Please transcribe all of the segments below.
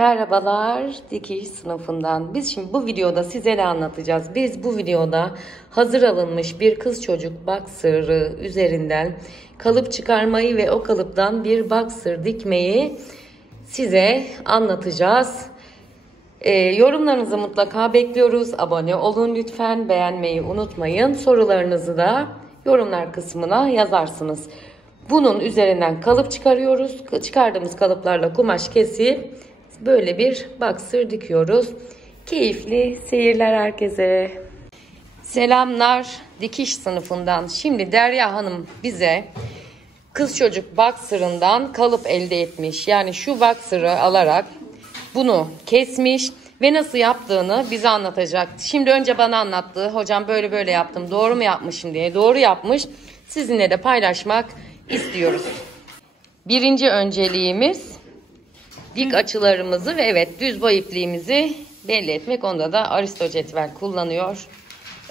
Merhabalar dikiş sınıfından. Biz şimdi bu videoda size ne anlatacağız? Biz bu videoda hazır alınmış bir kız çocuk boxer'ı üzerinden kalıp çıkarmayı ve o kalıptan bir boxer dikmeyi size anlatacağız. Yorumlarınızı mutlaka bekliyoruz. Abone olun lütfen. Beğenmeyi unutmayın. Sorularınızı da yorumlar kısmına yazarsınız. Bunun üzerinden kalıp çıkarıyoruz. Çıkardığımız kalıplarla kumaş kesip böyle bir boxer dikiyoruz. Keyifli seyirler herkese. Selamlar dikiş sınıfından. Şimdi Derya Hanım bize kız çocuk boxer'ından kalıp elde etmiş. Yani şu boxer'ı alarak bunu kesmiş ve nasıl yaptığını bize anlatacak. Şimdi önce bana anlattı. Hocam böyle böyle yaptım. Doğru mu yapmışım diye. Doğru yapmış. Sizinle de paylaşmak istiyoruz. Birinci önceliğimiz dik açılarımızı ve evet düz boy ipliğimizi belli etmek. Onda da Aristo cetvel kullanıyor.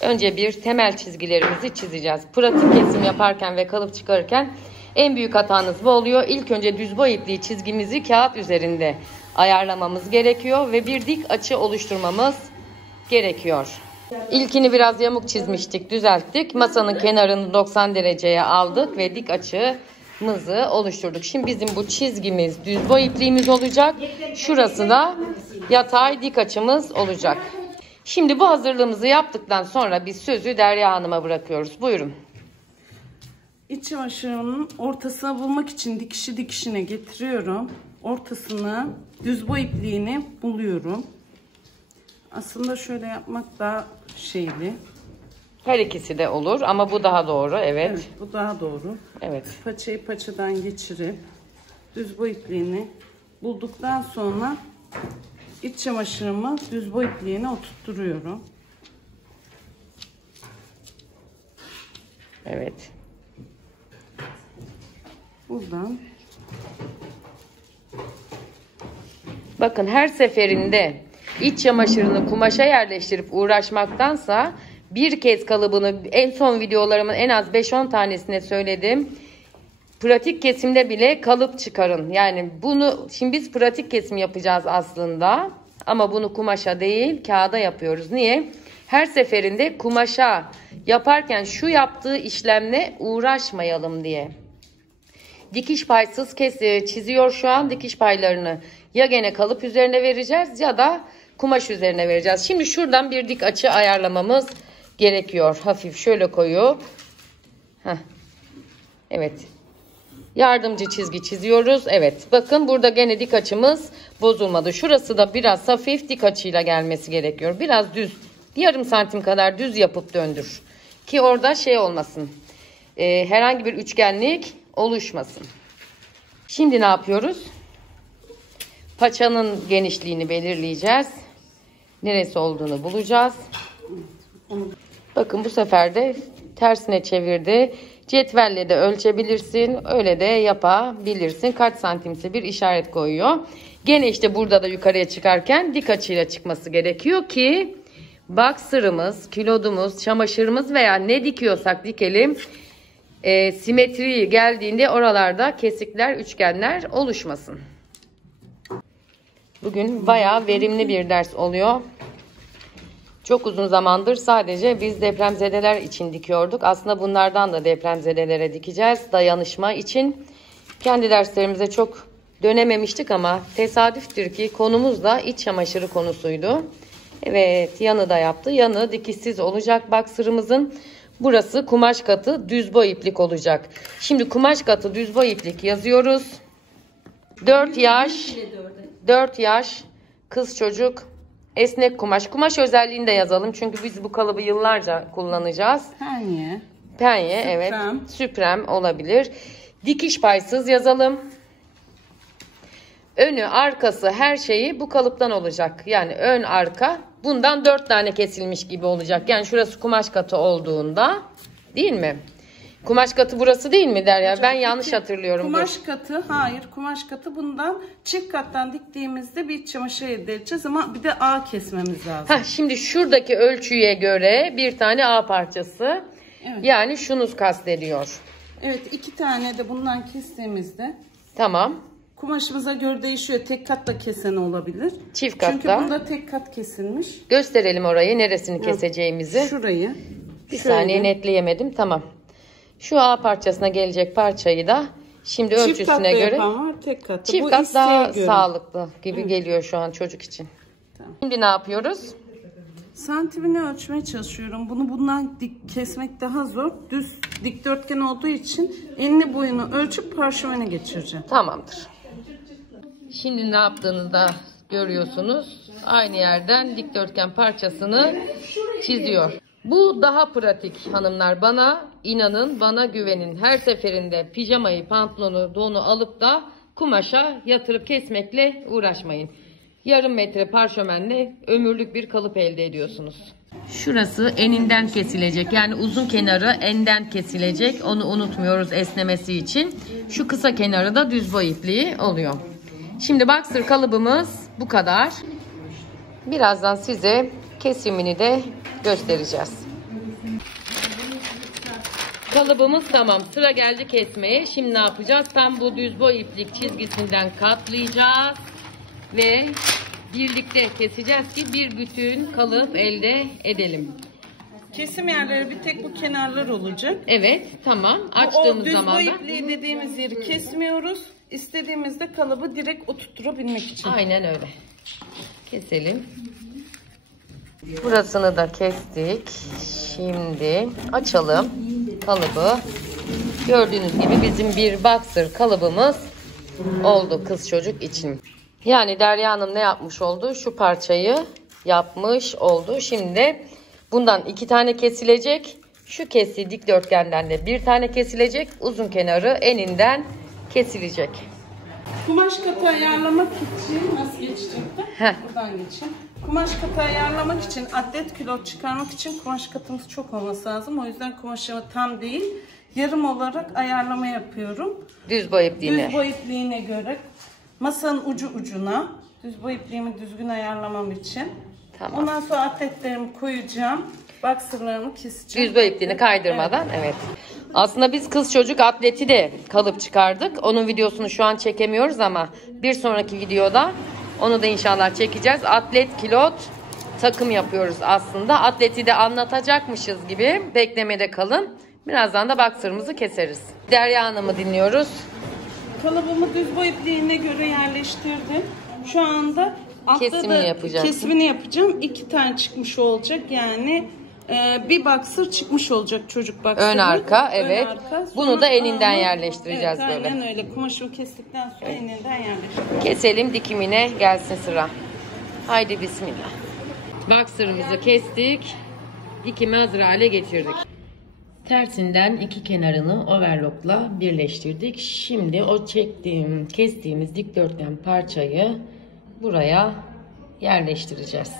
Önce bir temel çizgilerimizi çizeceğiz. Pratik kesim yaparken ve kalıp çıkarırken en büyük hatanız bu oluyor. İlk önce düz boy ipliği çizgimizi kağıt üzerinde ayarlamamız gerekiyor ve bir dik açı oluşturmamız gerekiyor. İlkini biraz yamuk çizmiştik, düzelttik. Masanın kenarını 90 dereceye aldık ve dik açımızı oluşturduk. Şimdi bizim bu çizgimiz düz boy ipliğimiz olacak. Şurası da yatay dik açımız olacak. Şimdi bu hazırlığımızı yaptıktan sonra biz sözü Derya Hanım'a bırakıyoruz. Buyurun. İç çamaşırının ortasına bulmak için dikişi dikişine getiriyorum. Ortasına düz boy ipliğini buluyorum. Aslında şöyle yapmak daha şeyli. Her ikisi de olur ama bu daha doğru. Evet. Evet, bu daha doğru. Evet. Paçayı paçadan geçirip düz boy ipliğini bulduktan sonra iç çamaşırımı düz boy ipliğine oturtturuyorum. Evet. Buradan. Bakın her seferinde iç çamaşırını kumaşa yerleştirip uğraşmaktansa bir kez kalıbını en son videolarımın en az 5-10 tanesine söyledim. Pratik kesimde bile kalıp çıkarın. Yani bunu şimdi biz pratik kesim yapacağız aslında. Ama bunu kumaşa değil kağıda yapıyoruz. Niye? Her seferinde kumaşa yaparken şu yaptığı işlemle uğraşmayalım diye. Dikiş paysız çiziyor şu an. Dikiş paylarını ya gene kalıp üzerine vereceğiz ya da kumaş üzerine vereceğiz. Şimdi şuradan bir dik açı ayarlamamız gerekiyor. Hafif şöyle koyup. Evet. Yardımcı çizgi çiziyoruz. Evet. Bakın burada gene dik açımız bozulmadı. Şurası da biraz hafif dik açıyla gelmesi gerekiyor. Biraz düz. Yarım santim kadar düz yapıp döndür. Ki orada şey olmasın. Herhangi bir üçgenlik oluşmasın. Şimdi ne yapıyoruz? Paçanın genişliğini belirleyeceğiz. Neresi olduğunu bulacağız. Bakın bu sefer de tersine çevirdi. Cetvelle de ölçebilirsin. Öyle de yapabilirsin. Kaç santimse bir işaret koyuyor. Gene işte burada da yukarıya çıkarken dik açıyla çıkması gerekiyor ki boxer'ımız, kilodumuz, çamaşırımız veya ne dikiyorsak dikelim simetri geldiğinde oralarda kesikler, üçgenler oluşmasın. Bugün bayağı verimli bir ders oluyor. Çok uzun zamandır sadece biz depremzedeler için dikiyorduk. Aslında bunlardan da depremzedelere dikeceğiz. Dayanışma için. Kendi derslerimize çok dönememiştik ama tesadüftür ki konumuz da iç çamaşırı konusuydu. Evet, yanı da yaptı. Yanı dikişsiz olacak boxer'ımızın. Burası kumaş katı düz boy iplik olacak. Şimdi kumaş katı düz boy iplik yazıyoruz. 4 yaş kız çocuk esnek kumaş. Kumaş özelliğini de yazalım. Çünkü biz bu kalıbı yıllarca kullanacağız. Penye evet. Süprem olabilir. Dikiş paysız yazalım. Önü, arkası her şeyi bu kalıptan olacak. Yani ön, arka bundan 4 tane kesilmiş gibi olacak. Yani şurası kumaş katı olduğunda değil mi? Kumaş katı burası değil mi Derya? Ben yanlış hatırlıyorum. Kumaş katı, hayır kumaş katı bundan çift kattan diktiğimizde bir çamaşır elde edeceğiz ama bir de A kesmemiz lazım. Şimdi şuradaki ölçüye göre bir tane A parçası. Evet. Yani şunu kastediyor. Evet 2 tane de bundan kestiğimizde. Tamam. Kumaşımıza göre değişiyor. Tek katla kesen olabilir. Çift katta. Çünkü bunda tek kat kesilmiş. Gösterelim orayı, neresini keseceğimizi. Şurayı. Bir saniye netleyemedim. Tamam. Şu A parçasına gelecek parçayı da şimdi ölçüsüne göre var, tek katlı. çift kat daha sağlıklı gibi geliyor şu an çocuk için. Tamam. Şimdi ne yapıyoruz? Santimini ölçmeye çalışıyorum. Bundan kesmek daha zor. Düz dikdörtgen olduğu için enini boyunu ölçüp parşömene geçireceğim. Tamamdır. Şimdi ne yaptığınızı da görüyorsunuz. Aynı yerden dikdörtgen parçasını çiziyor. Bu daha pratik hanımlar. Bana inanın, bana güvenin. Her seferinde pijamayı, pantolonu, donu alıp da kumaşa yatırıp kesmekle uğraşmayın. Yarım metre parşömenle ömürlük bir kalıp elde ediyorsunuz. Şurası eninden kesilecek. Yani uzun kenarı enden kesilecek. Onu unutmuyoruz esnemesi için. Şu kısa kenarı da düz boy ipliği oluyor. Şimdi boxer kalıbımız bu kadar. Birazdan size kesimini de göstereceğiz. Kalıbımız tamam. Sıra geldi kesmeye. Şimdi ne yapacağız? Tam bu düz boy iplik çizgisinden katlayacağız. Ve birlikte keseceğiz ki bir bütün kalıp elde edelim. Kesim yerleri bir tek bu kenarlar olacak. Evet, tamam. Açtığımız zaman da düz boy ipliği dediğimiz yeri kesmiyoruz. İstediğimizde kalıbı direkt oturtturabilmek için. Aynen öyle. Keselim. Burasını da kestik. Şimdi açalım kalıbı. Gördüğünüz gibi bizim bir boxer kalıbımız oldu kız çocuk için. Yani Derya Hanım ne yapmış oldu? Şu parçayı yapmış oldu. Şimdi bundan 2 tane kesilecek. Şu kestiği dikdörtgenden de 1 tane kesilecek. Uzun kenarı eninden kesilecek. Kumaş katı ayarlamak için nasıl geçecekti? Buradan geçeyim. Kumaş katı ayarlamak için, atlet külot çıkarmak için kumaş katımız çok olması lazım. O yüzden kumaşımı tam değil, yarım olarak ayarlama yapıyorum. Düz boy ipliğine. Düz boy ipliğine göre masanın ucu ucuna düz boy ipliğimi düzgün ayarlamam için. Tamam. Ondan sonra atletlerimi koyacağım. Boxerlarımı keseceğim. Düz boy ipliğini kaydırmadan. Evet. Aslında biz kız çocuk atleti de kalıp çıkardık. Onun videosunu şu an çekemiyoruz ama bir sonraki videoda onu da inşallah çekeceğiz. Atlet kilot takım yapıyoruz aslında. Atleti de anlatacakmışız gibi. Beklemede kalın. Birazdan da boxer'ımızı keseriz. Derya Hanım'ı dinliyoruz. Kalıbımı düz boy ipliğine göre yerleştirdim. Şu anda kesimini yapacağım. 2 tane çıkmış olacak. Yani bir boxer çıkmış olacak, çocuk boxer'ı. Ön arka, evet. Ön arka. Bunu da eninden yerleştireceğiz evet, böyle. Aynen öyle. Kumaşımı kestikten sonra eninden yerleştireceğiz. Keselim, dikimine gelsin sıra. Haydi bismillah. Boxer'ımızı kestik. Dikime hazır hale getirdik. Tersinden 2 kenarını overlock'la birleştirdik. Şimdi o kestiğimiz dikdörtgen parçayı buraya yerleştireceğiz.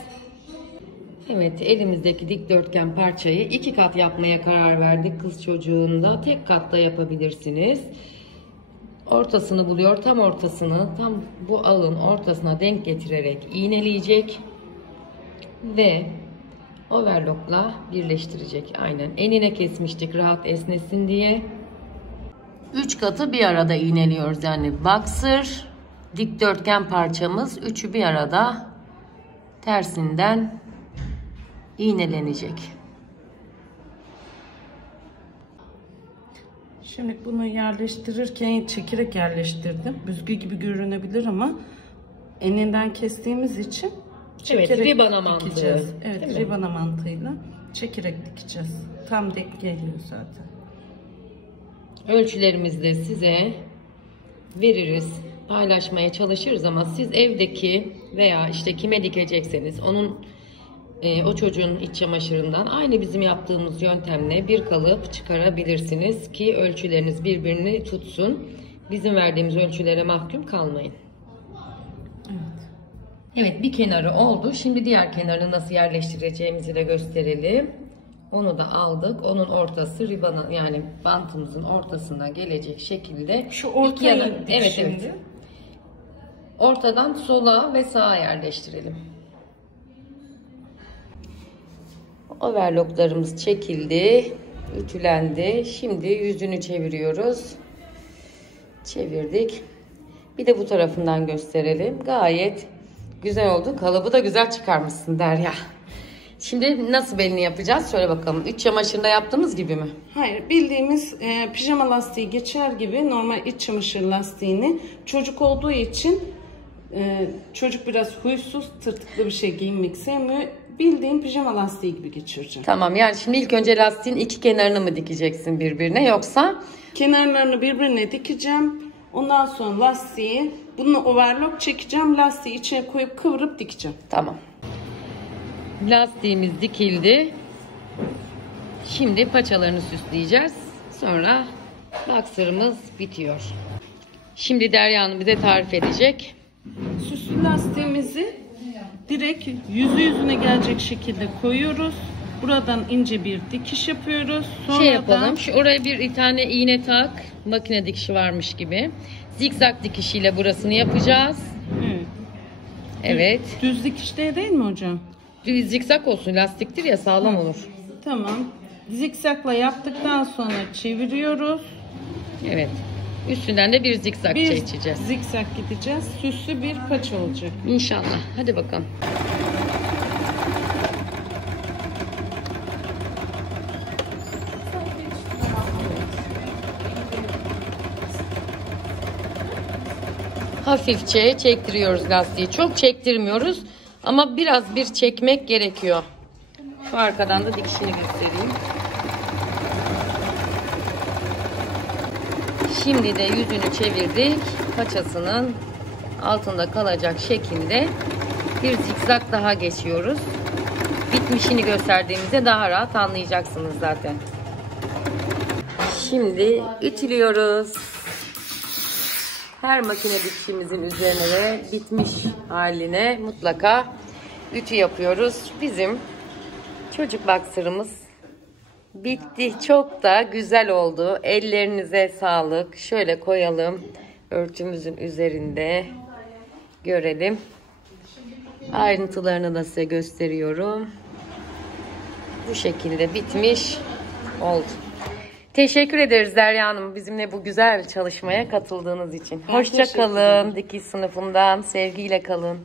Evet, elimizdeki dikdörtgen parçayı 2 kat yapmaya karar verdik kız çocuğunda. Tek katta yapabilirsiniz. Ortasını buluyor. Tam ortasını, tam bu ağın ortasına denk getirerek iğneleyecek. Ve overlock'la birleştirecek. Aynen. Enine kesmiştik rahat esnesin diye. 3 katı bir arada iğneliyoruz. Yani boxer, dikdörtgen parçamız 3'ü bir arada tersinden iğnelenecek. Şimdi bunu yerleştirirken çekerek yerleştirdim. Büzgü gibi görünebilir ama eninden kestiğimiz için evet, ribana mantığı. Evet, ribana mantığıyla çekerek dikeceğiz. Tam denk geliyor zaten. Ölçülerimizi de size veririz, paylaşmaya çalışırız ama siz evdeki veya işte kime dikecekseniz onun o çocuğun iç çamaşırından aynı bizim yaptığımız yöntemle bir kalıp çıkarabilirsiniz ki ölçüleriniz birbirini tutsun. Bizim verdiğimiz ölçülere mahkum kalmayın. Evet, bir kenarı oldu. Şimdi diğer kenarını nasıl yerleştireceğimizi de gösterelim. Onu da aldık. Onun ortası ribana, yani bantımızın ortasına gelecek şekilde. Şu ortaya evet, şimdi. evet. Ortadan sola ve sağa yerleştirelim. Overlocklarımız çekildi, ütülendi. Şimdi yüzünü çeviriyoruz. Çevirdik. Bir de bu tarafından gösterelim. Gayet güzel oldu. Kalıbı da güzel çıkarmışsın Derya. Şimdi nasıl belini yapacağız? Söyle bakalım. 3 çamaşırında yaptığımız gibi mi? Hayır, bildiğimiz pijama lastiği geçer gibi normal iç çamaşır lastiğini, çocuk olduğu için çocuk biraz huysuz, tırtıklı bir şey giyinmek sevmiyor. Bildiğin pijama lastiği gibi geçireceğim. Tamam, yani şimdi ilk önce lastiğin iki kenarını mı dikeceksin birbirine, yoksa? Kenarlarını birbirine dikeceğim. Ondan sonra lastiği, bunu overlock çekeceğim. Lastiği içine koyup kıvırıp dikeceğim. Tamam. Lastiğimiz dikildi. Şimdi paçalarını süsleyeceğiz. Sonra boxer'ımız bitiyor. Şimdi Derya Hanım bize tarif edecek. Süslü lastiğimizi direkt yüzüne gelecek şekilde koyuyoruz. Buradan ince bir dikiş yapıyoruz. Sonra yapalım. Oraya bir tane iğne tak. Makine dikişi varmış gibi. Zikzak dikişiyle burasını yapacağız. Evet. Evet. Düz dikiş değil mi hocam? Zikzak olsun. Lastiktir ya, sağlam olur. Tamam. Zikzakla yaptıktan sonra çeviriyoruz. Evet. Üstünden de bir zikzak çekeceğiz. Zikzak gideceğiz. Süslü bir paça olacak. İnşallah. Hadi bakalım. Hafifçe çektiriyoruz lastiği. Çok çektirmiyoruz ama biraz bir çekmek gerekiyor. Şu arkadan da dikişini göstereyim. Şimdi de yüzünü çevirdik. Paçasının altında kalacak şekilde bir zikzak daha geçiyoruz. Bitmişini gösterdiğimizde daha rahat anlayacaksınız zaten. Şimdi ütülüyoruz. Her makine dikişimizin üzerine ve bitmiş haline mutlaka ütü yapıyoruz. Bizim çocuk boxer'ımız bitti. Çok da güzel oldu. Ellerinize sağlık. Şöyle koyalım. Örtümüzün üzerinde görelim. Ayrıntılarını da size gösteriyorum. Bu şekilde bitmiş oldu. Teşekkür ederiz Derya Hanım, bizimle bu güzel çalışmaya katıldığınız için. Hoşça kalın. Dikiş sınıfından sevgiyle kalın.